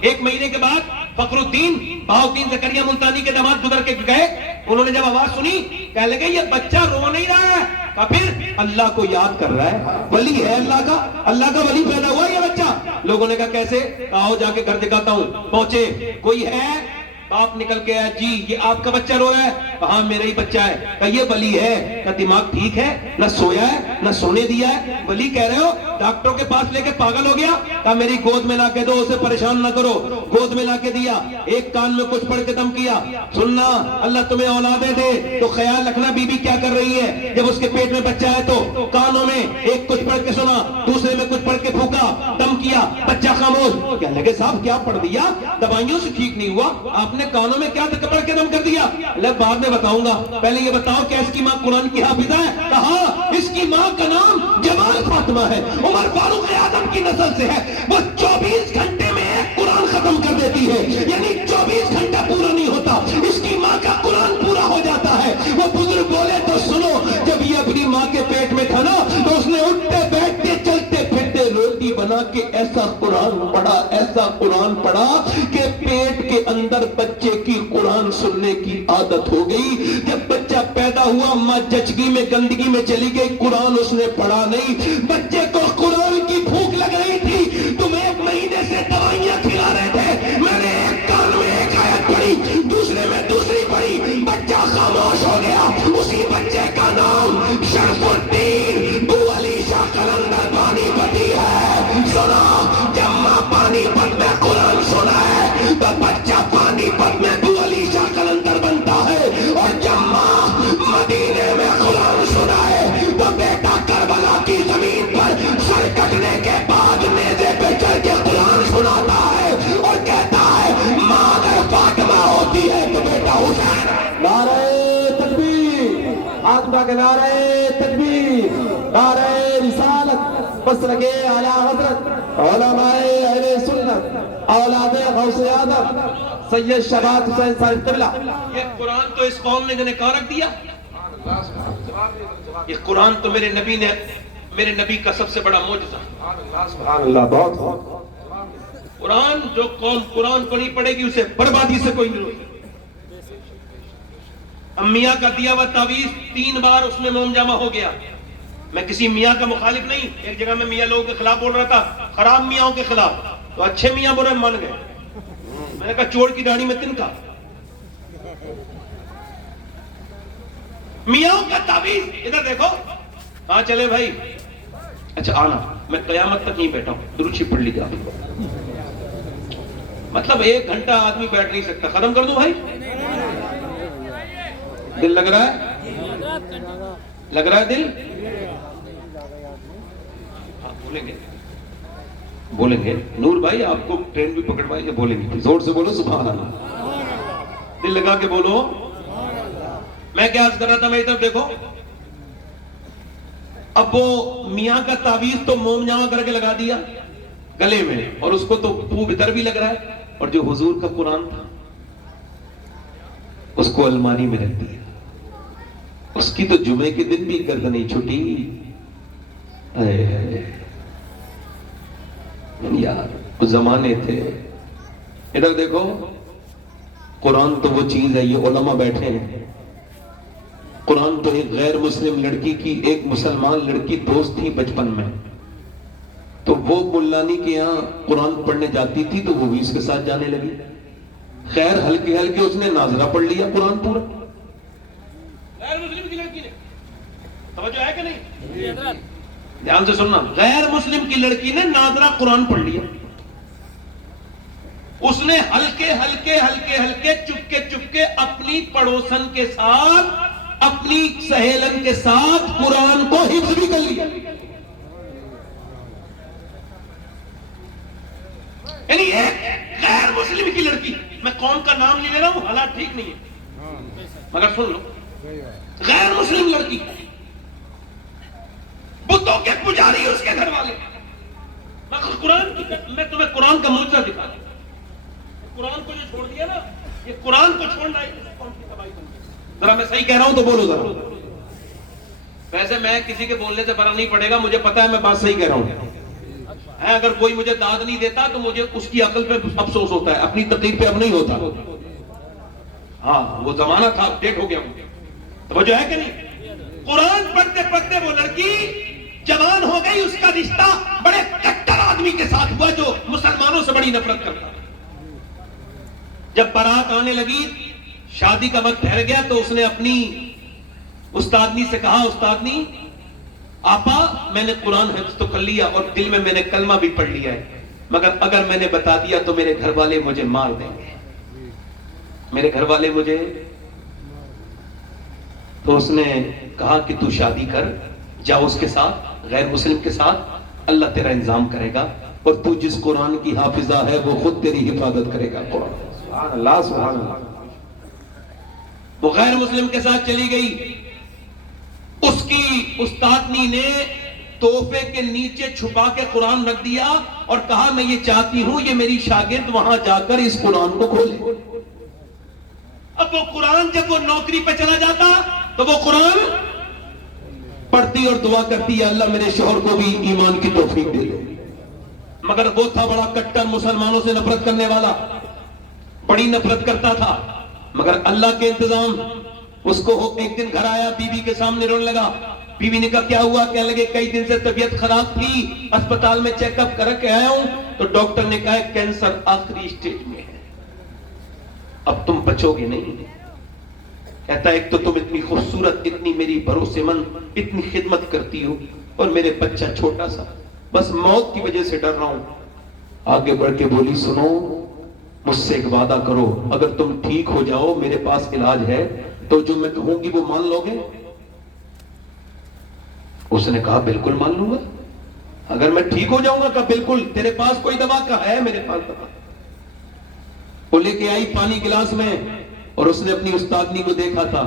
ایک مہینے کے بعد فخر الدین بہاؤالدین زکریا ملتانی کے داماد گزر کے گئے. انہوں نے جب آواز سنی کہنے لگے یہ بچہ رو نہیں رہا ہے. کہا پھر اللہ کو یاد کر رہا ہے, ولی ہے اللہ کا ولی پیدا ہوا یہ بچہ. لوگوں نے کہا کیسے؟ کہا جا کے گھر دکھاتا ہوں. پہنچے, کوئی ہے؟ باپ نکل کے آیا, جی یہ آپ کا بچہ رو رہا ہے؟ کہا میرا ہی بچہ ہے. کہا یہ ولی ہے؟ کہا دماغ ٹھیک ہے؟ نہ سویا ہے نہ سونے دیا ہے, ولی کہہ رہے ہو؟ ڈاکٹروں کے پاس لے کے پاگل ہو گیا. کہا میری گود میں لا کے دو, اسے پریشان نہ کرو. گود میں لا کے دیا, ایک کان میں کچھ پڑھ کے دم کیا, سننا اللہ تمہیں اولادیں دے تو خیال رکھنا بی بی کیا کر رہی ہے. جب اس کے پیٹ میں بچہ ہے تو کانوں میں ایک کچھ پڑھ کے سنا, دوسرے میں کچھ پڑھ کے پھونکا, دم کیا, بچہ خاموش. کہنے لگے صاحب کیا پڑھ دیا؟ دوائیوں سے ٹھیک نہیں ہوا, آپ نے کانوں میں کیا پڑھ کے دم کر دیا؟ بعد میں بتاؤں گا, پہلے یہ بتاؤ کیا اس کی ماں قرآن کی حافظہ ہے؟ کہا اس کی ماں کا نام جمال فاطمہ ہے, عمر فاروق اعظم کی نسل سے ہے. وہ 24 گھنٹے میں ایک قرآن ختم کر دیتی ہے, یعنی 24 گھنٹہ پورا نہیں ہوتا اس کی ماں کا قرآن پورا ہو جاتا ہے. وہ بزرگ بولے تو سنو, جب یہ اپنی ماں کے پیٹ میں تھا نا تو اس نے اٹھتے بیٹھتے چلتے پھرتے روٹی بنا کے ایسا قرآن پڑھا کہ پیٹ کے اندر بچے کی قرآن سننے کی عادت ہو گئی. جب بچہ پیدا ہوا ماں جچگی میں گندگی میں چلی گئی, قرآن اس نے پڑھا نہیں. بچے کو قرآن کی بھوک لگ رہی تھی, تم ایک مہینے سے دوائیاں کھلا رہے تھے, میں نے ایک کان میں ایک آیت پڑھی, دوسرے میں دوسری پڑھی, بچہ خاموش ہو گیا. اسی بچے کا نام شرف الدین بو علی شاہ قلندر پانی پتی ہے. سنا, جب ماں پانی پت میں قرآن سنا ہے تو بچہ پانی پت میں بو علی شاہ قلندر بنتا ہے, اور جب ماں مدینے میں قرآن سنا ہے تو بیٹا کربلا کی زمین پر سر کٹنے کے بعد نیزے پہ چڑھ کے قرآن سناتا ہے اور کہتا ہے ماں اگر فاطمہ ہوتی ہے تو بیٹا حسین. نعرہ تکبیر, ہاتھ اٹھا کے نعرہ تکبیر, نعرہ رسالت. بس لگے اعلی حضرت علماء اہل سنت اولاد غوث اعظم سید شہباز حسین صاحب قبلہ. یہ قرآن تو اس قوم نے جنہیں کہاں رکھ دیا؟ یہ قرآن تو میرے نبی کا سب سے بڑا معجزہ. سبحان اللہ. بہت قرآن, جو قوم قرآن کو نہیں پڑھے گی اسے بربادی سے کوئی نہیں روکے. میاں کا دیا ہوا تعویذ 3 بار اس میں موم جامع ہو گیا. میں کسی میاں کا مخالف نہیں, ایک جگہ میں میاں لوگوں کے خلاف بول رہا تھا, خراب میاں کے خلاف, تو اچھے میاں برے مان گئے. میں نے کہا چوڑ کی داڑھی میں تنکا. میاں کا تعویذ ادھر دیکھو. کہاں چلے بھائی؟ اچھا آنا, میں قیامت تک نہیں بیٹھا ہوں, درود شریف پڑھ لیجیے. مطلب 1 گھنٹہ آدمی بیٹھ نہیں سکتا. ختم کر دوں بھائی؟ دل لگ رہا ہے دل؟ بولیں گے نور بھائی, آپ کو ٹرین بھی پکڑوائیں گے, بولیں گے زور سے بولو سبحان اللہ, دل لگا کے بولو. میں کیا عرض کر رہا تھا, میں ادھر دیکھو. اب وہ میاں کا تعویذ تو موم جامع کر کے لگا دیا گلے میں, اور اس کو تو پو بتر بھی لگ رہا ہے, اور جو حضور کا قرآن تھا اس کو الماری میں رکھ دیا. اس کی تو جمعے کے دن بھی گرد نہیں چھٹی. یار زمانے تھے. ادھر دیکھو, قرآن تو وہ چیز ہے, یہ علماء بیٹھے ہیں. قرآن تو ایک غیر مسلم لڑکی کی ایک مسلمان لڑکی دوست تھی بچپن میں, تو وہ ملانی کے یہاں قرآن پڑھنے جاتی تھی تو وہ بھی اس کے ساتھ جانے لگی. خیر ہلکے ہلکے اس نے ناظرہ پڑھ لیا قرآن پورا. غیر مسلم کی لڑکی نے, توجہ ہے کہ نہیں؟ دھیان سے سننا, غیر مسلم کی لڑکی نے ناظرہ قرآن پڑھ لیا. اس نے ہلکے ہلکے چپکے اپنی پڑوسن کے ساتھ, اپنی سہیلن کے ساتھ قرآن کو حفظ بھی کر لیا. یعنی ایک غیر مسلم کی لڑکی, میں قوم کا نام نہیں لے رہا ہوں, حالات ٹھیک نہیں ہے مگر سن لو, غیر مسلم لڑکی, بتوں کے پجاری اس کے گھر والے. میں تمہیں قرآن کا معجزہ دکھا دوں. قرآن کو جو چھوڑ دیا نا, یہ قرآن کو چھوڑنا ہے قوم کی تباہی بن گئی. ذرا میں صحیح کہہ رہا ہوں تو بولو ذرا. ویسے میں کسی کے بولنے سے فرق نہیں پڑے گا, مجھے پتا ہے میں بات صحیح کہہ رہا ہوں. ہے اگر کوئی مجھے داد نہیں دیتا تو مجھے اس کی عقل پہ افسوس ہوتا ہے، اپنی تقریر پہ اب نہیں ہوتا. ہاں وہ زمانہ تھا، اپ ڈیٹ ہو گیا. توجہ ہے کہ نہیں؟ قرآن پڑھتے پڑھتے وہ لڑکی جوان ہو گئی، اس کا رشتہ بڑے کٹر آدمی کے ساتھ ہوا جو مسلمانوں سے بڑی نفرت کرتا. جب بارات آنے لگی، شادی کا وقت ٹھہر گیا، تو اس نے اپنی استادنی سے کہا، استادنی آپا میں نے قرآن حفظ تو کر لیا اور دل میں نے کلمہ بھی پڑھ لیا ہے، مگر اگر میں نے بتا دیا تو میرے گھر والے مجھے مار دیں گے، میرے گھر والے مجھے. تو اس نے کہا کہ تو شادی کر، جاؤ اس کے ساتھ، غیر مسلم کے ساتھ، اللہ تیرا انتظام کرے گا، اور تو جس قرآن کی حافظہ ہے وہ خود تیری حفاظت کرے گا. قرآن سبحان اللہ سبحان اللہ. وہ غیر مسلم کے ساتھ چلی گئی. اس کی استادنی نے تحفے کے نیچے چھپا کے قرآن رکھ دیا اور کہا میں یہ چاہتی ہوں یہ میری شاگرد وہاں جا کر اس قرآن کو کھولے. اب وہ قرآن جب وہ نوکری پہ چلا جاتا تو وہ قرآن پڑھتی اور دعا کرتی ہے اللہ میرے شوہر کو بھی ایمان کی توفیق دے دے. مگر وہ تھا بڑا کٹر، مسلمانوں سے نفرت کرنے والا، بڑی نفرت کرتا تھا. مگر اللہ کے انتظام. اس کو ایک دن گھر آیا، بیوی کے سامنے رونے لگا. بیوی نے کہا کیا ہوا؟ کہنے لگے کئی دن سے طبیعت خراب تھی، اسپتال میں چیک اپ کر کے آیا ہوں تو ڈاکٹر نے کہا کینسر آخری اسٹیج میں ہے، اب تم بچو گے نہیں. کہتا ایک تو تم اتنی خوبصورت، اتنی میری بھروسے مند، اتنی خدمت کرتی ہو، اور میرے بچہ چھوٹا سا، بس موت کی وجہ سے ڈر رہا ہوں. آگے بڑھ کے بولی سنو مجھ سے ایک وعدہ کرو، اگر تم ٹھیک ہو جاؤ میرے پاس علاج ہے تو جو میں کہوں گی وہ مان لو گے؟ اس نے کہا بالکل مان لوں گا، اگر میں ٹھیک ہو جاؤں گا. کہا بالکل، تیرے پاس کوئی دوا؟ کا ہے میرے پاس دوا. وہ لے کے آئی پانی گلاس میں، اور اس نے اپنی استادنی کو دیکھا تھا،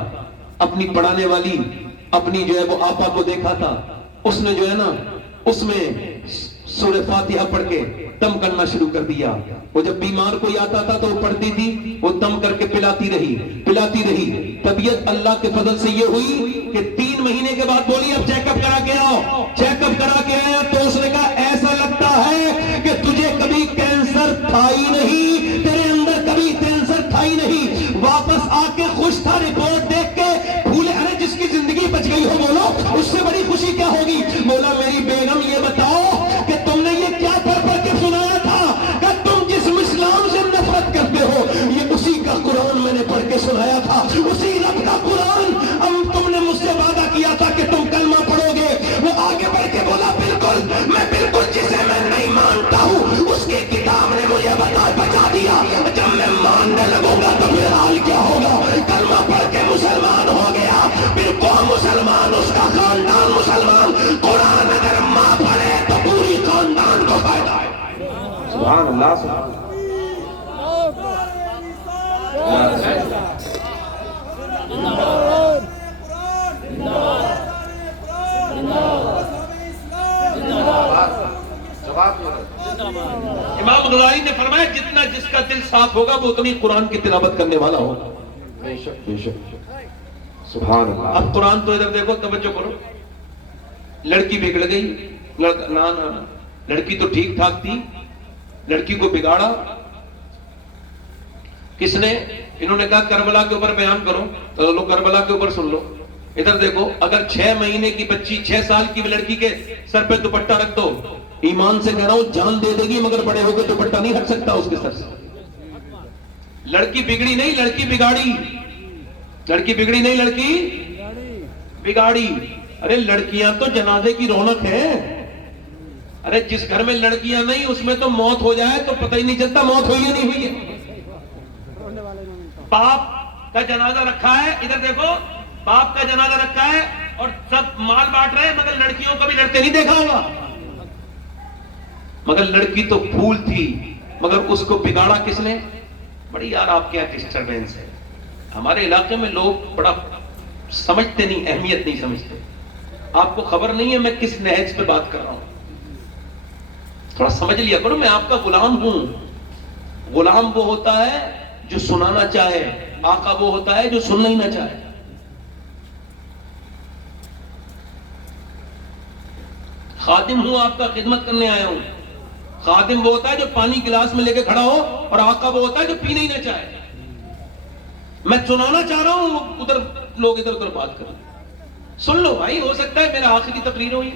اپنی پڑھانے والی اپنی جو ہے وہ آپا کو دیکھا تھا. اس نے جو ہے نا اس میں سورہ فاتحہ پڑھ کے دم کرنا شروع کر دیا. وہ جب بیمار کوئی آتا تھا تو وہ پڑھتی تھی، وہ دم کر کے پلاتی رہی. طبیعت اللہ کے فضل سے یہ ہوئی کہ 3 مہینے کے بعد بولی اب چیک اپ کرا کے آؤ. چیک اپ کرا کے آیا تو اس نے کہا ایسا لگتا ہے کہ تجھے کبھی کینسر تھا ہی نہیں، تیرے اندر کبھی کینسر تھا ہی نہیں. واپس آ کے خوش تھا، رپورٹ دیکھ کے بھولے. ارے جس کی زندگی بچ گئی ہو بولو، اس سے بڑی خوشی کیا ہوگی؟ بولا میری بیگم یہ بتاؤ کہ تم نے یہ کیا پڑھ کے سنایا تھا؟ کہ تم جس اسلام سے نفرت کرتے ہو یہ اسی کا قرآن میں نے پڑھ کے سنایا تھا، اسی رب کا قرآن. اب تم نے مجھ سے وعدہ کیا تھا کہ تم کلمہ پڑھو گے. وہ آگے بڑھ کے بولا بالکل، میں بالکل جسے میں نہیں مانتا ہوں اس کی کتاب نے مجھے بتا دیا. جب میں ماننے لگوں گا تو پھر حال کیا ہوگا؟ کلمہ پڑھ کے مسلمان ہو گیا، پھر قوم مسلمان، اس کا خاندان مسلمان. قرآن اگر ماں پڑھے تو پوری خاندان کو فائدہ ہے. سبحان اللہ سبحان اللہ. امام غزالی نے فرمایا جتنا جس کا دل صاف ہوگا وہ اتنی قرآن کی تلاوت کرنے والا ہوگا. بے شک بے شک سبحان اللہ. اب قرآن تو ادھر دیکھو، توجہ کرو. لڑکی بگڑ گئی، لڑکی تو ٹھیک ٹھاک تھی، لڑکی کو بگاڑا کس نے؟ انہوں نے کہا کربلا کے اوپر بیان کرو، تو لوگ کربلا کے اوپر سن لو. ادھر دیکھو، اگر 6 مہینے کی بچی، 6 سال کی لڑکی کے سر پہ دوپٹہ رکھ دو، ایمان سے کہہ رہا ہوں جان دے دے گی، مگر بڑے ہو کے دوپٹہ نہیں رکھ سکتا اس کے سر سے. لڑکی بگڑی نہیں، لڑکی بگاڑی. لڑکی بگڑی نہیں، لڑکی بگاڑی. ارے لڑکیاں تو جنازے کی رونق ہے. ارے جس گھر میں لڑکیاں نہیں اس میں تو موت ہو جائے تو پتہ ہی نہیں چلتا موت ہوئی یا نہیں ہوئی ہے. باپ کا جنازہ رکھا ہے، ادھر دیکھو باپ کا جنازہ رکھا ہے اور سب مال بانٹ رہے ہیں، مگر لڑکیوں کو بھی لڑتے نہیں دیکھا ہوگا. مگر لڑکی تو پھول تھی، مگر اس کو بگاڑا کس نے؟ بڑی یار آپ کے یہاں ڈسٹربینس ہے. ہمارے علاقے میں لوگ بڑا سمجھتے نہیں، اہمیت نہیں سمجھتے. آپ کو خبر نہیں ہے میں کس نہج پہ بات کر رہا ہوں. تھوڑا سمجھ لیا کرو، میں آپ کا غلام ہوں. غلام وہ ہوتا ہے جو سنانا چاہے، آقا وہ ہوتا ہے جو سننا ہی نہ چاہے. خادم ہوں، آپ کا خدمت کرنے آیا ہوں. خادم وہ ہوتا ہے جو پانی گلاس میں لے کے کھڑا ہو، اور آقا وہ ہوتا ہے جو پینے ہی نہ چاہے. میں سنانا چاہ رہا ہوں، ادھر لوگ ادھر ادھر بات کریں. سن لو بھائی، ہو سکتا ہے میرا آخری تقریر ہوئی،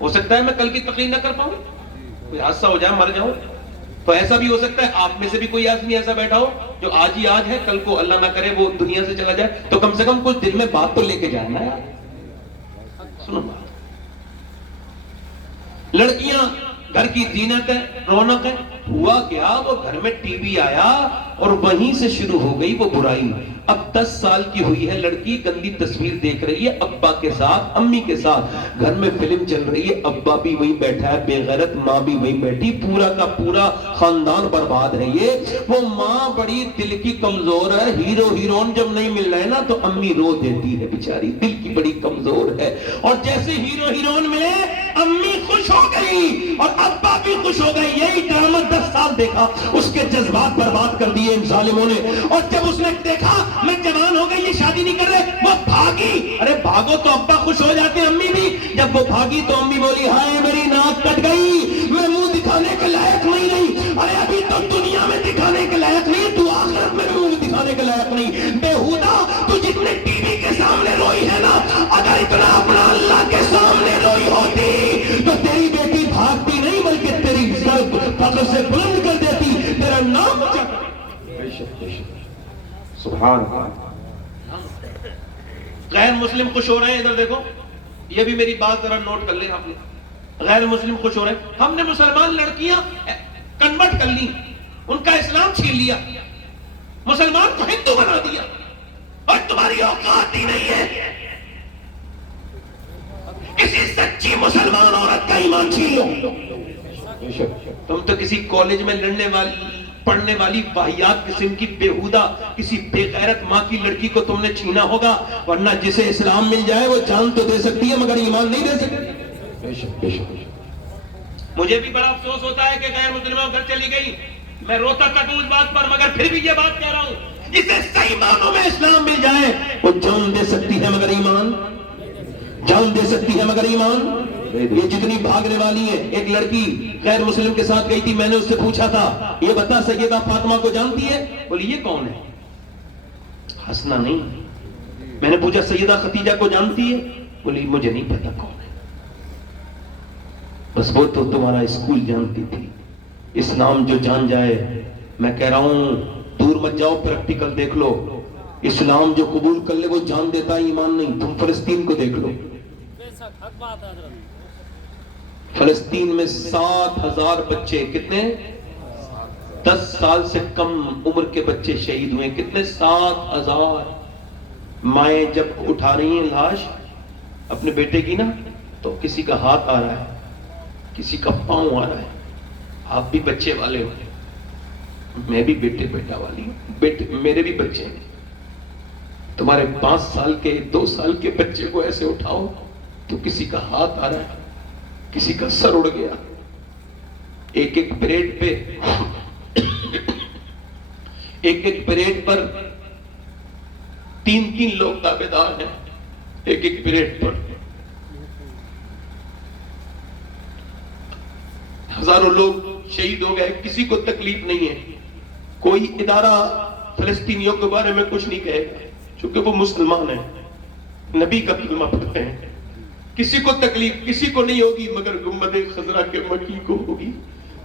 ہو سکتا ہے میں کل کی تقریر نہ کر پاؤں، کوئی حادثہ ہو جائے مر جاؤں. تو ایسا بھی ہو سکتا ہے آپ میں سے بھی کوئی آدمی ایسا بیٹھا ہو جو آج ہی آج ہے، کل کو اللہ نہ کرے وہ دنیا سے چلا جائے، تو کم سے کم کچھ دل میں بات تو لے کے جائے نا یار. سنو بات، لڑکیاں گھر کی زینت ہے، رونق ہے. ہوا کیا، وہ گھر میں ٹی وی آیا اور وہیں سے شروع ہو گئی وہ برائی. اب 10 سال کی ہوئی ہے لڑکی، گندی تصویر دیکھ رہی ہے ابا کے ساتھ، امی کے ساتھ. گھر میں فلم چل رہی ہے، ابا بھی وہیں بیٹھا ہے بے غیرت، ماں بھی وہیں بیٹھی، پورا کا پورا خاندان برباد ہے. یہ وہ ماں بڑی دل کی کمزور ہے، ہیرو ہیرون جب نہیں مل رہے نا تو امی رو دیتی ہے بیچاری، دل کی بڑی کمزور ہے. اور جیسے ہیرو ہیرون ملے امی خوش ہو گئی اور ابا بھی خوش ہو گئی. یہی ڈرامہ 10 سال دیکھا، اس کے جذبات برباد کر دیے ان ظالموں نے. اور جب اس نے دیکھا میں جوان ہو گئی، یہ شادی نہیں کر رہے، وہ بھاگی. ارے بھاگو تو ابا خوش ہو جاتے، امی بھی. جب وہ بھاگی تو امی بولی ہائے میری ناک کٹ گئی، میں منہ دکھانے کے لائق نہیں. ارے ابھی تو دنیا میں دکھانے کے لائق نہیں، تو آخرت میں منہ دکھانے کے لائق نہیں. بےہودہ، تو جتنے ٹی وی کے سامنے روئی ہے نا، اگر اتنا اپنا اللہ کے سامنے روئی ہوتی تو تیری بیٹی بھاگتی نہیں بلکہ تیری سر فخر سے بلند کر دیتی، تیرا نام اونچا کرتی. سبحان اللہ. غیر مسلم خوش ہو رہے ہیں، ادھر دیکھو، یہ بھی میری بات ذرا نوٹ کر لیں آپ نے. غیر مسلم خوش ہو رہے ہیں، ہم نے مسلمان لڑکیاں کنورٹ کر لی، ان کا اسلام چھین لیا، مسلمان کو ہندو بنا دیا، اور تمہاری اوقات ہی نہیں ہے کسی سچی مسلمان عورت کا ایمان چھین لو. تم تو کسی کالج میں پڑھنے والی واہیات قسم کی بےہودہ کسی بے غیرت ماں کی لڑکی کو تم نے چھینا ہوگا، ورنہ جسے اسلام مل جائے وہ جان تو دے سکتی ہے مگر ایمان نہیں دے سکتی. مجھے بھی بڑا افسوس ہوتا ہے کہ غیر مسلمہ گھر چلی گئی، میں روتا تھا اس بات پر، مگر پھر بھی یہ بات کہہ رہا ہوں، جسے صحیح معنوں میں اسلام مل جائے وہ جان دے سکتی ہے مگر ایمان، جان دے سکتی ہے مگر ایمان. یہ جتنی بھاگنے والی ہیں، ایک لڑکی غیر مسلم کے ساتھ گئی تھی، میں نے اس سے پوچھا تھا یہ بتا سیدہ فاطمہ کو جانتی ہے؟ بولی یہ کون ہے؟ ہنسنا نہیں. میں نے پوچھا سیدہ خدیجہ کو جانتی ہے؟ بولی مجھے نہیں پتا کون ہے، بس وہ تو تمہارا اسکول جانتی تھی. اسلام جو جان جائے، میں کہہ رہا ہوں دور مت جاؤ، پریکٹیکل دیکھ لو. اسلام جو قبول کر لے وہ جان دیتا ہے، ایمان نہیں. تم فلسطین کو دیکھ لو، فلسطین میں 7,000 بچے، کتنے؟ 10 سال سے کم عمر کے بچے شہید ہوئے. کتنے؟ 7,000. مائیں جب اٹھا رہی ہیں لاش اپنے بیٹے کی نا، تو کسی کا ہاتھ آ رہا ہے، کسی کا پاؤں آ رہا ہے. آپ بھی بچے والے ہو، میں بھی بیٹا والی ہوں، میرے بھی بچے ہیں. تمہارے 5 سال کے 2 سال کے بچے کو ایسے اٹھاؤ تو کسی کا ہاتھ آ رہا ہے، کسی کا سر اڑ گیا. ایک ایک پریڈ پہ ایک پریڈ پر 3 لوگ تابعدار ہیں، ایک پریڈ پر ہزاروں لوگ شہید ہو گئے، کسی کو تکلیف نہیں ہے. کوئی ادارہ فلسطینیوں کے بارے میں کچھ نہیں کہے گا چونکہ وہ مسلمان ہیں، نبی کا کلمہ پڑھتے ہیں. کسی کو تکلیف کسی کو نہیں ہوگی مگر گنبد خضرا کے مکی کو ہوگی.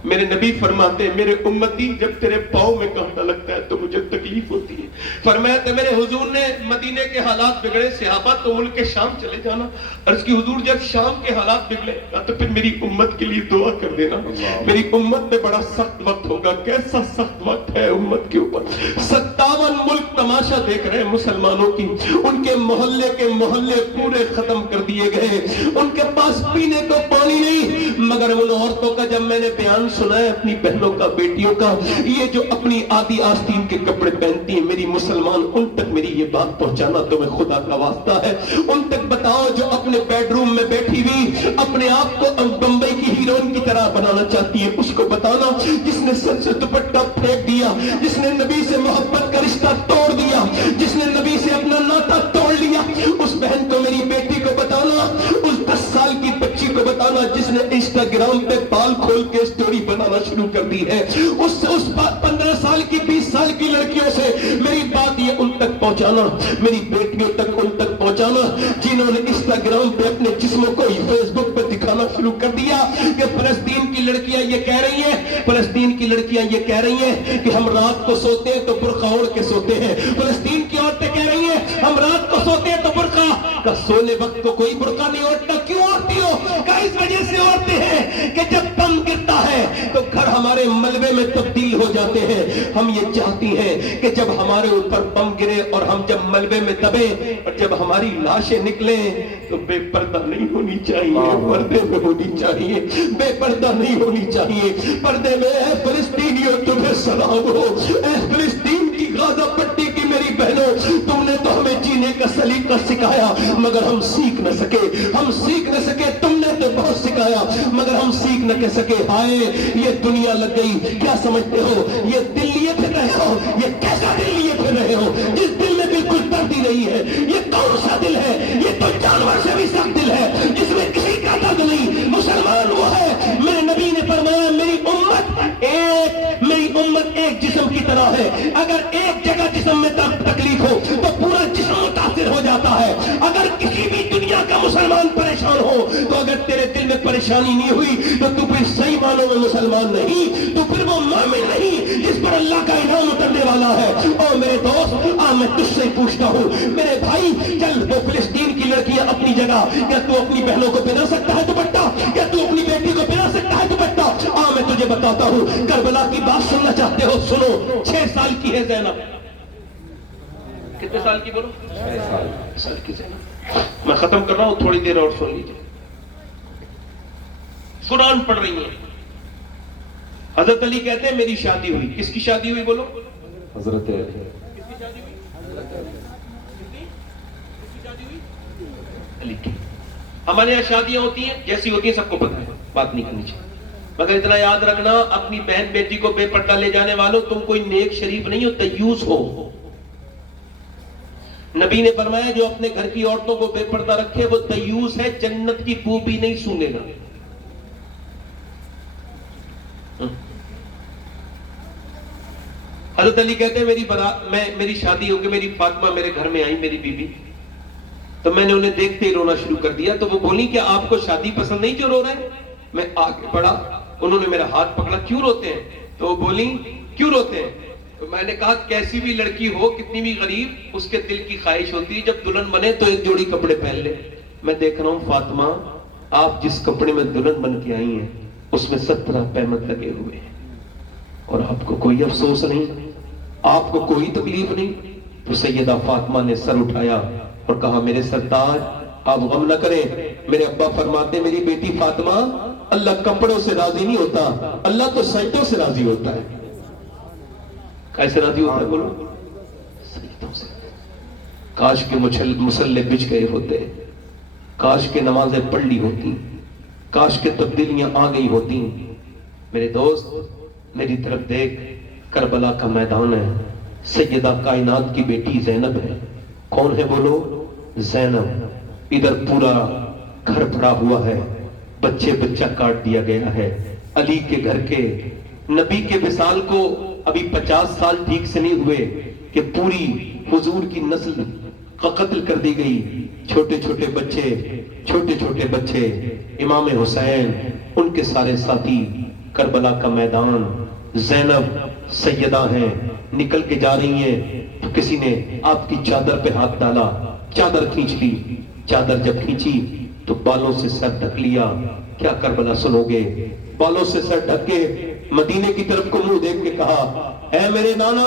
میرے نبی فرماتے ہیں میرے امتی جب تیرے پاؤں میں کانٹا لگتا ہے تو مجھے تکلیف ہوتی ہے. فرمایا تھا میرے حضور نے مدینے کے حالات بگڑے، صحابہ تو ملک شام چلے جانا. عرض کی حضور جب شام کے حالات بگڑے تو پھر میری امت کے لیے دعا کر دینا، میری امت میں بڑا سخت وقت ہوگا. کیسا سخت وقت ہے امت کے اوپر؟ 57 ملک تماشا دیکھ رہے ہیں مسلمانوں کی، ان کے محلے پورے ختم کر دیے گئے، ان کے پاس پینے کو پانی نہیں. مگر ان عورتوں کا جب میں نے بیان سنا ہے اپنی بہنوں کا، بیٹیوں کا، یہ جو اپنی آدھی آستین کے کپڑے پہنتی ہیں، میری مسلمان ان تک میری یہ بات پہنچانا تمہیں خدا کا واسطہ ہے. ان تک بتاؤ جو اپنے بیڈ روم میں بیٹھی ہوئی اپنے آپ کو بمبئی کی ہیروئن کی طرح بنانا چاہتی ہے، اس کو بتانا جس نے سر سے دوپٹہ پھینک دیا، جس نے نبی سے محبت کا رشتہ توڑ دیا، جس نے نبی سے اپنا ناتا توڑ لیا، اس بہن کو، میری بیٹی کو بتانا، اس 10 سال کی بچی کو بتانا جس نے انسٹاگرام پہ بال کھول کے سٹوری بنانا کر دی ہے. اس 15 سال کی 20 سال کی لڑکیوں سے میری بات یہ ان تک پہنچانا, میری بیٹیوں تک ان تک پہنچانا جنہوں نے انسٹاگرام پہ اپنے جسموں کو فیس بک پہ دکھانا شروع کر دیا کہ فلسطین کی لڑکیاں یہ کہہ رہی ہیں, فلسطین کی لڑکیاں یہ کہہ رہی ہیں کہ ہم رات کو سوتے ہیں تو برقع اوڑھ کے سوتے ہیں. فلسطین کی عورتیں کہہ رہی ہیں ہم رات کو سوتے ہیں تو برقع کا سونے وقت کو کوئی برقع نہیں اوڑھتا. کیوں اوڑھتی ہو؟ کہ اس وجہ سے اوڑھتے ہیں کہ جب بم گرتا ہے تو گھر ہمارے ملبے میں تبدیل ہو جاتے ہیں. ہم یہ چاہتی ہیں کہ جب ہمارے اوپر بم گرے اور ہم جب ملبے میں دبے اور جب ہماری لاشیں نکلیں تو بے پردہ نہیں ہونی چاہیے, پردے میں ہونی چاہیے, بے پردہ نہیں ہونی چاہیے, پردے میں. اے فلسطینیوں تمہیں سلام ہو, اے فلسطین کی غازہ پٹی کی میری بہنوں, تم نے تو ہمیں جینے کا سلیقہ سکھایا مگر ہم سیکھ نہ سکے, ہم سیکھ نہ سکے. تم نے تو بہت سکھایا مگر ہم سیکھ نہ کہہ سکے. ہائے یہ دنیا لگ گئی, کیا سمجھتے ہو یہ دل لیے پھر رہے ہو؟ یہ کیسا دل لیے پھر رہے ہو جس دل میں بالکل درد ہی نہیں ہے؟ یہ کون سا دل ہے؟ یہ تو جانور سے بھی سخت دل ہے جس میں کسی کا درد نہیں. مسلمان وہ ہے, میرے نبی نے فرمایا میری امت ایک جسم کی طرح ہے. اگر ایک جگہ جسم میں تکلیف ہو تو پورا جسم متاثر ہو جاتا ہے. اگر کسی بھی دنیا کا مسلمان پریشان ہو تو اگر تیرے دل میں پریشانی نہیں ہوئی تو تو پھر صحیح معنوں میں مسلمان نہیں, تو پھر وہ مومن نہیں جس پر اللہ کا انعام اترنے والا ہے. اور میرے دوست میں تجھ سے پوچھتا ہوں میرے بھائی, چل وہ فلسطین کی لڑکیاں اپنی جگہ, کیا تو اپنی بہنوں کو پہنا سکتا ہے دوپٹہ؟ کیا تو اپنی بیٹی کو پہنا سکتا ہے دوپٹہ؟ میں تجھے بتاتا ہوں کربلا کی بات سننا چاہتے ہو؟ سنو. 6 سال کی ہے زینب. کتنے سال کی بولو؟ 6 سال کی زینب. میں ختم کر رہا ہوں, تھوڑی دیر اور سن لیجیے. قرآن پڑھ رہی ہیں. حضرت علی کہتے ہیں میری شادی ہوئی. کس کی شادی ہوئی بولو؟ حضرت علی. کس کی شادی ہوئی؟ علی کی. ہمارے یہاں شادیاں ہوتی ہیں جیسی ہوتی ہیں سب کو پتہ ہے, بات نہیں کرنی چاہیے, مگر اتنا یاد رکھنا اپنی بہن بیٹی کو بے پردہ لے جانے والوں تم کوئی نیک شریف نہیں ہو, دیوس ہو. نبی نے فرمایا جو اپنے گھر کی عورتوں کو بے پردہ رکھے وہ دیوس ہے, جنت کی بو بھی نہیں سونگے گا. حضرت علی کہتے ہیں میری شادی ہو گئی, میری فاطمہ میرے گھر میں آئی, میری بیوی, تو میں نے انہیں دیکھتے ہی رونا شروع کر دیا. تو وہ بولی کہ آپ کو شادی پسند نہیں جو رو رہے ہیں؟ میں آگے بڑھا, انہوں نے میرا ہاتھ پکڑا, کیوں روتے ہیں؟ تو وہ بولی کیوں روتے ہیں؟ تو میں نے کہا کیسی بھی لڑکی ہو, کتنی بھی غریب, اس کے دل کی خواہش ہوتی ہے جب دلہن بنے تو ایک جوڑی کپڑے پہن لے. میں دیکھ رہا ہوں فاطمہ آپ جس کپڑے میں دلہن بن کے آئی ہیں اس میں 17 پیمت لگے ہوئے ہیں اور آپ کو کوئی افسوس نہیں, آپ کو کوئی تکلیف نہیں. تو سیدہ فاطمہ نے سر اٹھایا اور کہا میرے سردار آپ غم نہ کریں. میرے ابا فرماتے میری بیٹی فاطمہ اللہ کپڑوں سے راضی نہیں ہوتا, اللہ تو سجدوں سے راضی ہوتا ہے. کیسے راضی ہوتا ہے بولو؟ سجدوں سے. کاش کے مسلے بچ گئے ہوتے, کاش کے نمازیں پڑھ لی ہوتی, کاش کے تبدیلیاں آ گئی ہوتی. میرے دوست میری طرف دیکھ, کربلا کا میدان ہے, سیدہ کائنات کی بیٹی زینب ہے. کون ہے بولو؟ زینب. ادھر پورا گھر پڑا ہوا ہے, بچہ کاٹ دیا گیا ہے. علی کے گھر کے نبی کے وصال کو ابھی 50 سال ٹھیک سے نہیں ہوئے کہ پوری حضور کی نسل کا قتل کر دی گئی. چھوٹے چھوٹے بچے, امام حسین, ان کے سارے ساتھی, کربلا کا میدان. زینب سیدہ ہیں, نکل کے جا رہی ہیں تو کسی نے آپ کی چادر پہ ہاتھ ڈالا, چادر کھینچ لی. چادر جب کھینچی تو بالوں سے سر ڈھک لیا. کیا کربلا سنو گے؟ بالوں سے سر ڈھک کے مدینے کی طرف کو منہ دیکھ کے کہا اے میرے نانا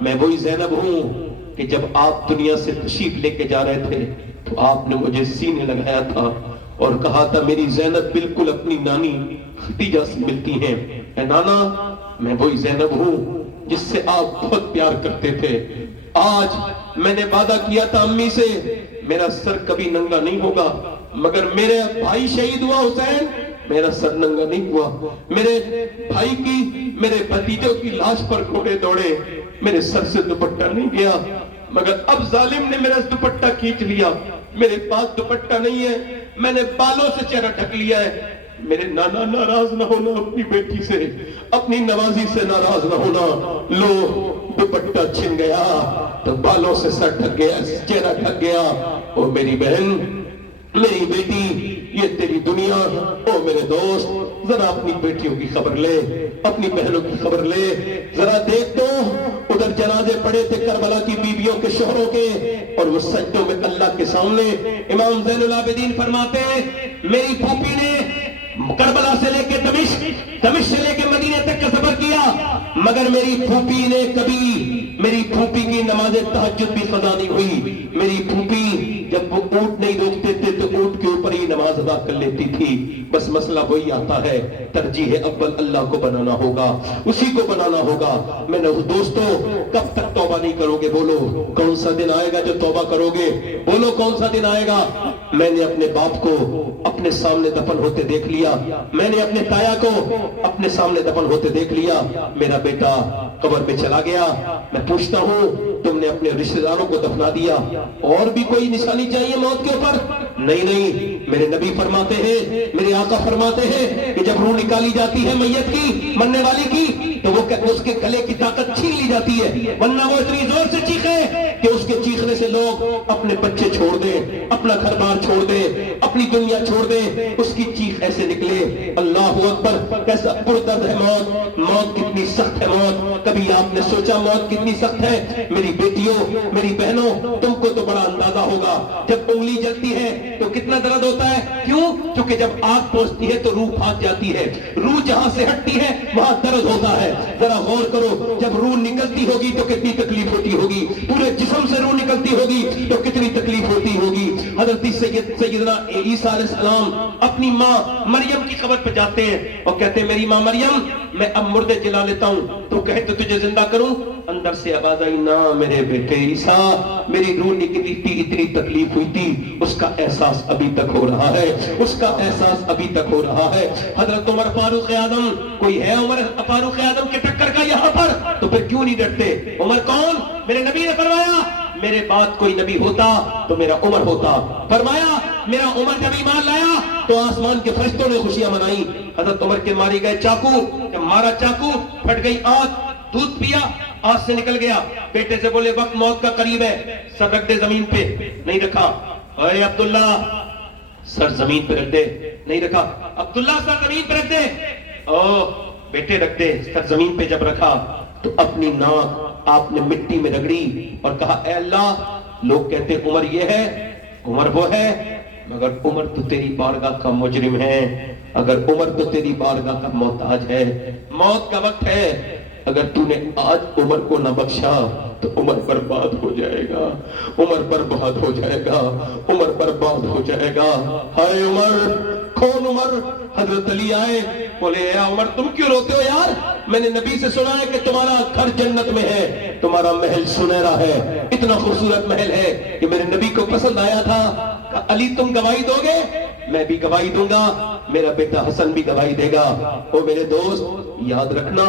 میں وہی زینب ہوں کہ جب آپ دنیا سے تشریف لے کے جا رہے تھے تو آپ نے مجھے سینے لگایا تھا اور کہا تھا میری زینب بالکل اپنی نانی خدیجہ سے ملتی ہیں. اے نانا میں وہی زینب ہوں جس سے آپ بہت پیار کرتے تھے. آج میں نے وعدہ کیا تھا امی سے میرا سر کبھی ننگا نہیں ہوگا, مگر میرے بھائی شہید ہوا حسین, میرا سر ننگا نہیں ہوا. میرے بھائی کی, میرے بھتیجوں کی لاش پر گھوڑے دوڑے, میرے سر سے دوپٹہ نہیں گیا, مگر اب ظالم نے میرا دوپٹہ کھینچ لیا. میرے پاس دوپٹہ نہیں ہے, میں نے بالوں سے چہرہ ڈھک لیا ہے. میرے نانا ناراض نہ ہونا اپنی بیٹی سے، اپنی نوازی سے ناراض نہ ہونا. لو دوپٹہ چھن گیا تو بالوں سے سر ڈھک گیا، چہرہ ڈھک گیا. او میری بہن، میری بیٹی، یہ تیری دنیا. او میرے دوست، ذرا اپنی بیٹیوں کی خبر لے، اپنی بہنوں کی خبر لے. ذرا دیکھ تو ادھر جنازے پڑے تھے کربلا کی بیویوں کے، شوہروں کے، اور وہ سجدوں میں اللہ کے سامنے. امام زین العابدین فرماتے ہیں میری پھوپھی نے کربلا سے لے کے دمشق سے لے کے مدینے تک کا سفر کیا، مگر میری پھوپھی نے کبھی، میری پھوپھی کی نماز تہجد بھی قضا نہیں ہوئی. میری پھوپھی جب وہ اونٹ نہیں روکتے تھے تو اونٹ کے اوپر ہی نماز ادا کر لیتی تھی. بس مسئلہ وہی آتا ہے، ترجیح اول اللہ کو بنانا ہوگا، اسی کو بنانا ہوگا. میں نے دوستو، کب تک توبہ نہیں کرو گے؟ بولو کون سا دن آئے گا جو توبہ کرو گے؟ بولو کون سا دن آئے گا؟ میں نے اپنے باپ کو اپنے سامنے دفن ہوتے دیکھ لیا، میں نے اپنے تایا کو اپنے سامنے دفن ہوتے دیکھ لیا. میرا بیٹا قبر میں چلا گیا. میں پوچھتا ہوں تم نے اپنے رشتہ داروں کو دفنا دیا، اور بھی کوئی نشانی چاہیے موت کے اوپر؟ نہیں. میرے نبی فرماتے ہیں، میرے آقا فرماتے ہیں کہ جب روح نکالی جاتی ہے میت کی، مرنے والی کی، تو وہ اس کے گلے کی طاقت چھین لی جاتی ہے، ورنہ وہ اتنی زور سے چیخے کہ اس کے چیخنے سے لوگ اپنے بچے چھوڑ دیں، اپنا گھر بار چھوڑ دیں، اپنی دنیا چھوڑ دیں. اس کی چیخ ایسے نکلے، اللہ اکبر، کیسا پردرد ہے موت. موت کتنی سخت ہے موت. کبھی آپ نے سوچا موت کتنی سخت ہے؟ میری بیٹیوں، میری بہنوں، تم کو تو بڑا اندازہ ہوگا. جب انگلی جلتی ہے تو کتنا درد ہوتا ہے. کیوں؟ کیونکہ جب آگ پہنچتی ہے تو روح بھاگ جاتی ہے، روح جہاں سے ہٹتی ہے وہاں درد ہوتا ہے. ذرا غور کرو، جب روح نکلتی ہوگی تو کتنی تکلیف ہوتی ہوگی، پورے جسم سے روح نکلتی ہوگی تو کتنی تکلیف ہوتی ہوگی. حضرت سیدنا عیسیٰ علیہ السلام اپنی ماں مریم کی قبر پہ جاتے ہیں اور کہتے ہیں میری ماں مریم، میں اب مردے جلا لیتا ہوں، تو کہے تو تجھے زندہ کروں. اندر سے آواز آئی، نہ میرے بیٹے عیسیٰ، میری روح نکلی تھی، اتنی تکلیف ہوئی تھی، اس کا احساس ابھی تک ہو رہا ہے، اس کا احساس ابھی تک ہو رہا ہے. حضرت عمر فاروق اعظم، کوئی ہے عمر فاروق اعظم کے ٹکر کا یہاں پر؟ تو پھر کیوں نہیں ڈرتے؟ عمر کون؟ میرے نبی نے فرمایا میرے بعد کوئی نبی ہوتا تو میرا عمر ہوتا. فرمایا میرا عمر جب ایمان لایا تو آسمان کے فرشتوں نے خوشیاں منائی. حضرت عمر کے ماری گئے چاقو، جب مارا چاقو پھٹ گئی آنکھ، دودھ پیا، آنکھ سے نکل گیا. بیٹے سے بولے وقت موت کا قریب ہے، سر رکھ دے زمین پہ. نہیں رکھا. اے عبداللہ سر زمین پہ رکھ دے. نہیں رکھا. عبداللہ سر زمین پہ رکھ دے. او بیٹے رکھ دے. سر زمین پہ جب رکھا تو اپنی ناک آپ نے مٹی میں رگڑی اور کہا اے اللہ، لوگ کہتے عمر یہ ہے، عمر وہ ہے، مگر عمر تو تیری بارگاہ کا مجرم ہے. اگر عمر تو تیری بارگاہ کا محتاج ہے، موت کا وقت ہے، اگر تو نے آج عمر کو نہ بخشا تو عمر برباد ہو جائے گا، عمر برباد ہو جائے گا، عمر برباد ہو جائے گا. ہائے عمر! کون عمر؟ حضرت علی آئے، بولے اے عمر تم کیوں روتے ہو یار؟ میں نے نبی سے سنا ہے کہ تمہارا گھر جنت میں ہے، تمہارا محل سنہرا ہے، اتنا خوبصورت محل ہے کہ میرے نبی کو پسند آیا تھا. علی تم گواہی دو گے؟ میں بھی گواہی دوں گا، میرا بیٹا حسن بھی گواہی دے گا. او میرے دوست یاد رکھنا،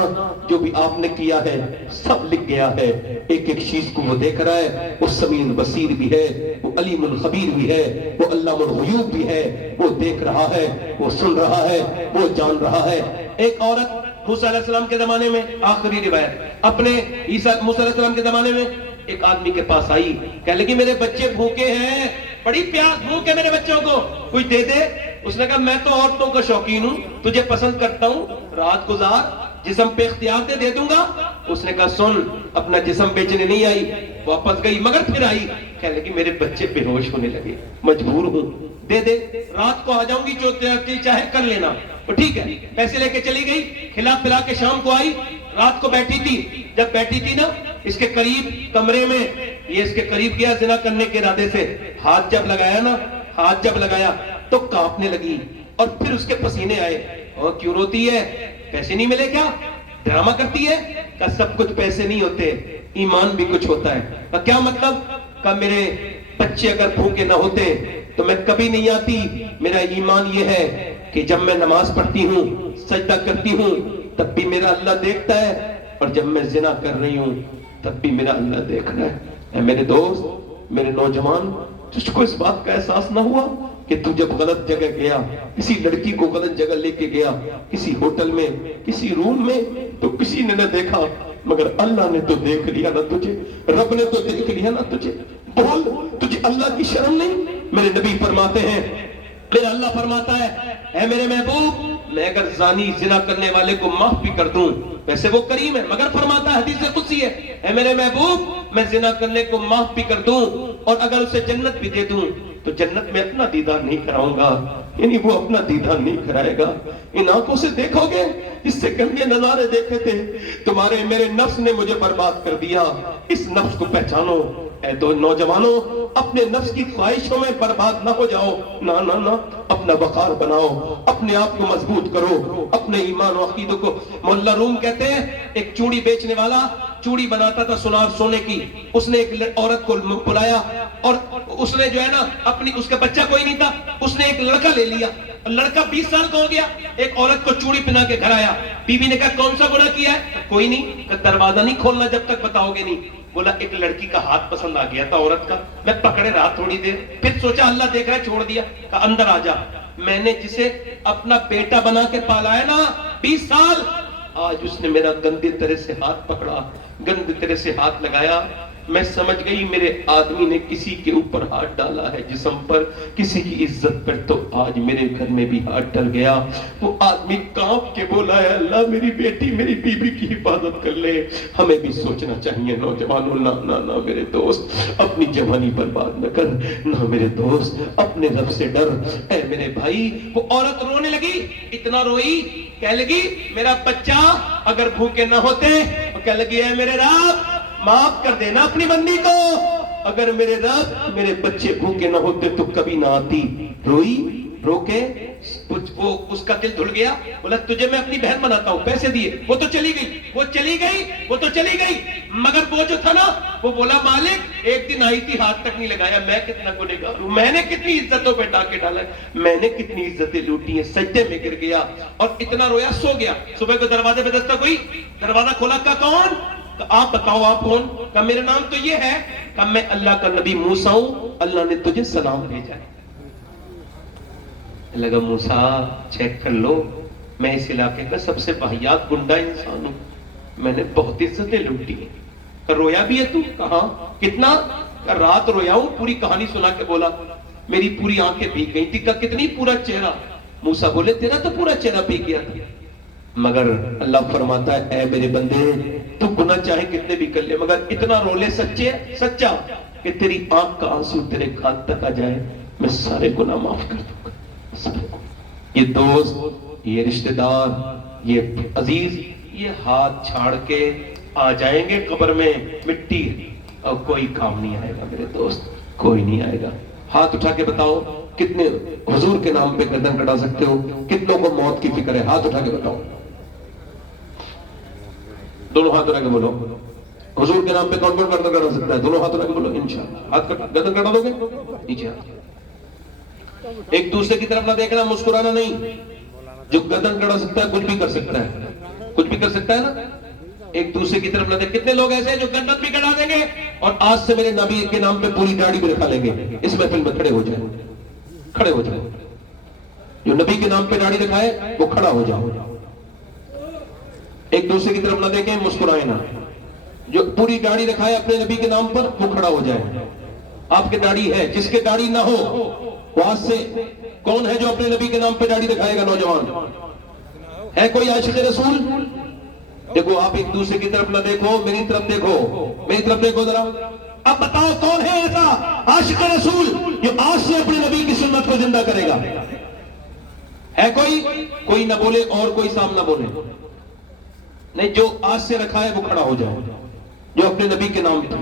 جو بھی آپ نے کیا ہے سب لکھ گیا ہے. ایک ایک چیز کو وہ دیکھ رہا ہے. وہ سمیع بصیر بھی ہے، وہ علیم الخبیر بھی ہے، وہ علام الغیوب بھی ہے. وہ دیکھ رہا ہے، وہ سن رہا ہے، وہ جان رہا ہے. ایک عورت موسیٰ علیہ السلام کے زمانے میں، آخری روایت، اپنے موسیٰ علیہ السلام کے زمانے میں ایک آدمی کے پاس آئی، کہنے لگی میرے بچے بھوکے ہیں، بڑی پیاس بھوک ہے میرے بچوں کو، کوئی دے دے. اس نے کہا میں تو عورتوں کا شوقین ہوں، تجھے پسند کرتا ہوں، رات گزار، جسم پہ اختیار دے دوں گا. اس نے کہا سن، اپنا جسم بیچنے نہیں آئی، واپس گئی، مگر پھر آئی، کہنے لگی میرے بچے بے ہوش ہونے لگے، مجبور ہوں، دے دے، رات کو آ جاؤں گی، جو چاہے کر لینا. تو ٹھیک ہے، پیسے لے کے چلی گئی، کھلا پلا کے شام کو آئی. رات کو بیٹھی تھی، جب بیٹھی تھی نا اس کے قریب کمرے میں، یہ اس کے قریب گیا زنا کرنے کے ارادے سے. ہاتھ جب لگایا نا، ہاتھ جب لگایا تو کانپنے لگی اور پھر اس کے پسینے آئے. اور کیوں روتی ہے؟ پیسے نہیں ملے کیا؟ ڈرامہ کرتی ہے؟ کہ سب کچھ پیسے نہیں ہوتے، ایمان بھی کچھ ہوتا ہے. کہ کیا مطلب؟ کہ میرے بچے اگر بھوکے نہ ہوتے تو میں کبھی نہیں آتی. میرا ایمان یہ ہے کہ جب میں نماز پڑھتی ہوں، سجدہ کرتی ہوں، تب بھی میرا اللہ دیکھتا ہے، اور جب میں زنا کر رہی ہوں تب بھی میرا اللہ دیکھ رہا ہے. اے میرے دوست، میرے نوجوان، تجھ کو اس بات کا احساس نہ ہوا کہ تو جب غلط جگہ گیا, کسی لڑکی کو غلط جگہ لے کے گیا, کسی ہوٹل میں, کسی روم میں, تو کسی نے نہ دیکھا مگر اللہ نے تو دیکھ لیا نا تجھے, رب نے تو دیکھ لیا نا تجھے. بول, تجھے اللہ کی شرم نہیں؟ میرے نبی فرماتے ہیں, میرا اللہ فرماتا ہے, اے میرے محبوب, میں اگر زانی زنا کرنے والے کو معاف بھی کر دوں, ویسے وہ کریم ہے مگر فرماتا ہے, حدیث قدسی ہے, اے میرے محبوب, میں زنا کرنے کو معاف بھی کر دوں اور اگر اسے جنت بھی دے دوں تو جنت میں اپنا دیدار نہیں کراؤں گا, یعنی وہ اپنا دیدار نہیں کرائے گا. ان آنکھوں سے دیکھو گے اس سے گندے نظارے دیکھے تھے, تمہارے میرے نفس نے مجھے برباد کر دیا. اس نفس کو پہچانو. اے تو نوجوانوں, اپنے نفس کی خواہشوں میں برباد نہ ہو جاؤ, نہ نہ نہ, اپنا وقار بناؤ, اپنے آپ کو مضبوط کرو, اپنے ایمان و عقیدے کو. مولا روم کہتے ہیں, ایک چوڑی بیچنے والا چوڑی بناتا تھا سونار سونے کی, اس نے ایک عورت کو بلایا اور اس نے جو ہے نا اپنی, اس کا بچہ کوئی نہیں تھا, اس نے ایک لڑکا لے لیا, لڑکا 20 سال کا ہو گیا, ایک عورت کو چوڑی پہنا کے گھر آیا. بیوی نے کہا کون سا گناہ کیا ہے؟ کوئی نہیں. دروازہ نہیں کھولنا جب تک بتاؤ گے نہیں. بولا ایک لڑکی کا ہاتھ پسند آ گیا تھا عورت کا, میں پکڑے رہا تھوڑی دیر, پھر سوچا اللہ دیکھ رہا ہے, چھوڑ دیا. کہا اندر آ جا, میں نے جسے اپنا بیٹا بنا کے پالا ہے نا 20 سال, آج اس نے میرا گندے طرح سے ہاتھ پکڑا, گندے طرح سے ہاتھ لگایا. میں سمجھ گئی میرے آدمی نے کسی کے اوپر ہاتھ ڈالا ہے جسم پر, کسی کی عزت پر, تو آج میرے گھر میں بھی ہاتھ ڈل گیا. وہ آدمی کانپ کے بولا ہے اللہ میری بیٹی میری بیوی کی حفاظت کر لے. ہمیں بھی سوچنا چاہیے نوجوانوں, نہ نہ نہ میرے دوست, اپنی جوانی برباد نہ کر, نہ میرے دوست, اپنے رب سے ڈر. اے میرے بھائی, وہ عورت رونے لگی, اتنا روئی, کہنے لگی میرا بچہ اگر بھوکے نہ ہوتے, وہ کہنے لگی اے میرے رب معاف کر دینا اپنی بندی کو, اگر میرے رب میرے بچے بھوکے نہ ہوتے تو کبھی نہ آتی. روئی, رو کے وہ اس کا دل دھل گیا. بولا تجھے میں اپنی بہن بناتا ہوں, پیسے دیے. وہ تو چلی گئی, وہ چلی گئی, وہ تو چلی گئی, مگر وہ جو تھا نا وہ بولا مالک ایک دن آئی تھی ہاتھ تک نہیں لگایا, میں کتنا گنہگار ہوں, میں نے کتنی عزتوں پہ ڈاکے ڈالا ہے, میں نے کتنی عزتیں لوٹی ہیں. سجدے میں گر گیا اور اتنا رویا, سو گیا. صبح کو دروازے پہ دستک ہوئی, دروازہ کھولا, کا کون؟ آپ بتاؤ آپ کون؟ کہا میرا نام تو یہ ہے. کہا میں اللہ کا نبی موسیٰ ہوں, اللہ نے تجھے سلام بھیجا ہے. لگا موسیٰ چیک کر لو, میں اس علاقے کا سب سے واہیات گنڈا انسان ہوں, میں نے بہت عزتیں لوٹی ہیں. کہ رویا بھی ہے تو؟ کہا کتنا؟ کہ رات رویا ہوں, پوری کہانی سنا کے بولا, میری پوری آنکھیں بھیگ گئی تھی. کہ کتنی؟ پورا چہرہ. موسیٰ بولے تیرا تو پورا چہرہ بھیگ گیا تھا. مگر اللہ فرماتا ہے اے میرے بندے, تو گناہ چاہے کتنے بھی کر لے, مگر اتنا رو لے سچا کہ تیری آنکھ کا آنسو تیرے کان تک آ جائے, میں سارے گناہ معاف کر دوں گا. یہ دوست, یہ رشتہ دار, یہ عزیز, یہ ہاتھ چھاڑ کے آ جائیں گے قبر میں مٹی, اور کوئی کام نہیں آئے گا میرے دوست, کوئی نہیں آئے گا. ہاتھ اٹھا کے بتاؤ کتنے حضور کے نام پہ گردن کٹا سکتے ہو, کتنوں کو موت کی فکر ہے؟ ہاتھ اٹھا کے بتاؤ, دونوں ہاتھ اٹھا کے بولو, حضور کے نام پہ کون کون گردن کٹا سکتا ہے؟ دونوں ہاتھ اٹھا کے بولو انشاءاللہ. ہاتھ گردن کٹا دو گے؟ نیچے ہاتھ. ایک دوسرے کی طرف نہ دیکھنا, مسکرانا نہیں. جو گردن کٹا سکتا ہے کچھ بھی کر سکتا ہے, کچھ بھی کر سکتا ہے نا. ایک دوسرے کی طرف نہ دیکھ. کتنے لوگ ایسے ہیں جو گردن بھی کٹا دیں گے اور آج سے میرے نبی کے نام پہ پوری داڑھی بھی رکھا لیں گے؟ اس محفل میں کھڑے ہو جائیں, کھڑے ہو جائیں. جو نبی کے نام پہ داڑھی رکھائے وہ کھڑا ہو جاؤ. ایک دوسرے کی طرف نہ دیکھیں, مسکرائیں نہ. جو پوری داڑھی رکھائے اپنے نبی کے نام پر وہ کھڑا ہو جائے. آپ کے داڑھی ہے, جس کے داڑھی نہ ہو وہ آج سے کون ہے جو اپنے نبی کے نام پہ داڑھی رکھائے گا؟ نوجوان ہے کوئی عاشق رسول؟ دیکھو آپ ایک دوسرے کی طرف نہ دیکھو, میری طرف دیکھو, میری طرف دیکھو ذرا. اب بتاؤ کون ہے ایسا عاشق رسول جو آج سے اپنے نبی کی سنت کو زندہ کرے گا؟ ہے کوئی؟ کوئی نہ بولے اور کوئی سامنا بولے نہیں. جو آج سے رکھا ہے وہ کھڑا ہو جائے, جو اپنے نبی کے نام پہ.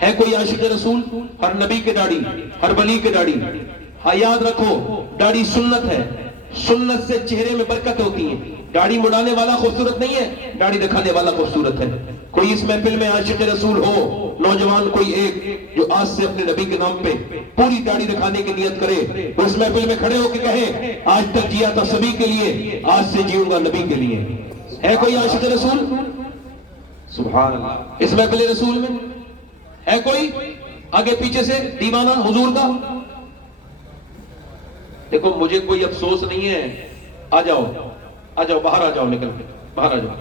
ہے کوئی عاشق رسول؟ ہر نبی کے داڑھی, ہر ولی کے داڑھی. ہاں یاد رکھو, داڑھی سنت ہے, سنت سے چہرے میں برکت ہوتی ہے. داڑھی مڑانے والا خوبصورت نہیں ہے, داڑھی رکھانے والا خوبصورت ہے. کوئی اس محفل میں عاشق رسول ہو, نوجوان کوئی ایک جو آج سے اپنے نبی کے نام پہ پوری داڑھی رکھانے کی نیت کرے, وہ اس محفل میں کھڑے ہو کے کہے آج تک جیا تھا سبھی کے لیے, آج سے جیوں گا نبی کے لیے. ہے کوئی عاشق رسول؟ سبحان اللہ. اس محفل رسول میں ہے کوئی آگے پیچھے سے دیوانہ حضور کا؟ دیکھو مجھے کوئی افسوس نہیں ہے، آ جاؤ باہر آ جاؤ، نکل کے باہر آ جاؤ.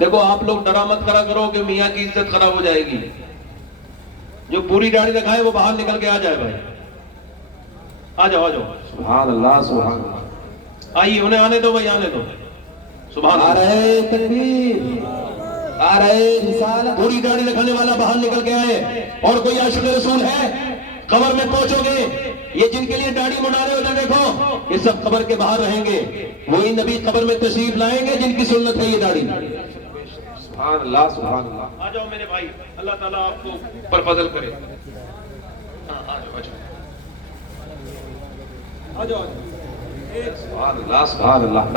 دیکھو آپ لوگ ڈرا مت کرا کرو کہ میاں کی عزت خراب ہو جائے گی. جو پوری داڑھی رکھا ہے وہ باہر نکل کے آ جائے بھائی. آ جاؤ سبحان اللہ سبحان اللہ. آئیے انہیں آنے دو بھائی، آنے دو. سبحان اللہ. نعرہ تکبیر، نعرہ رسالت. پوری داڑھی رکھنے والا باہر نکل کے آئے. اور کوئی عاشق رسول ہے؟ قبر میں پہنچو گے، یہ جن کے لیے داڑھی مڈا رہے ہو دیکھو، یہ سب قبر کے باہر رہیں گے. وہی نبی قبر میں تشریف لائیں گے جن کی سنت ہے یہ داڑھی. سبحان اللہ سبحان اللہ. آ جاؤ میرے بھائی، اللہ تعالیٰ آپ کو پر فضل کرے. آ جاؤ. سبحان اللہ سبحان اللہ.